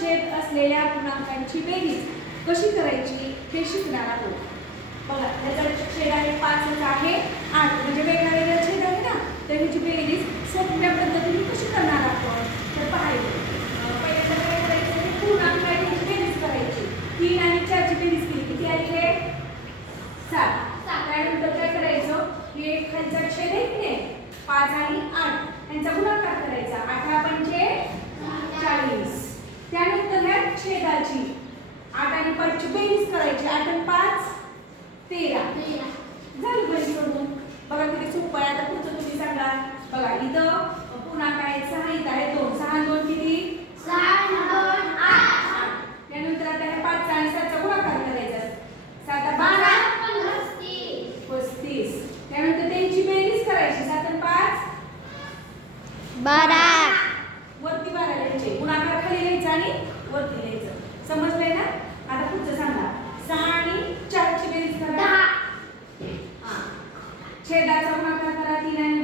छेद असलेल्या पूर्णांकांची बेरीज कशी करायची हे शिकणार आहोत. बघा त्याचा छेद आहे 5 आहे 8 म्हणजे वेगळा वेगळा छेद आहे ना, तर ह्याची बेरीज सोप्या पद्धतीने कशी करणार आपण तर पाहायचं. पहिल्यांदा काय करायचं, पूर्णांक आहे त्याची बेरीज करायची. 3 आणि 4 ची बेरीज केली किती आली आहे 7. त्यानंतर काय करायचं, हे खालचा छेद आहे की नाही 5 आणि 8 यांचा गुणाकार करायचा. 8 पंचे 40. त्यानंतर ह्या छेदाची 8 आणि 5 ची बेरीज करायची. 8 आणि 5 13. झाली बेरीज करून. बघा किती सोपं आहे. आता पुढचं तुम्ही सांगा. बघा इथं पूर्णांक आहे 6, इथं आहे 2. 6 आणि 2 किती 6 आणि 2 8. त्यानंतर आता ह्या 5 आणि 7 चा गुणाकार करायचा. 7 12 12 35. त्यानंतर त्यांची बेरीज करायची. 7 आणि 5 12. वरती 12 लिहायचे. गुणाकार खाली लिहायचा आणि वरती लिहायचं. समजलंय ना? आता पुढचं सांगा. 6 आणि 4 ची बेरीज करा. 10. हां. छेदाचा गुणाकार करा. 3 आणि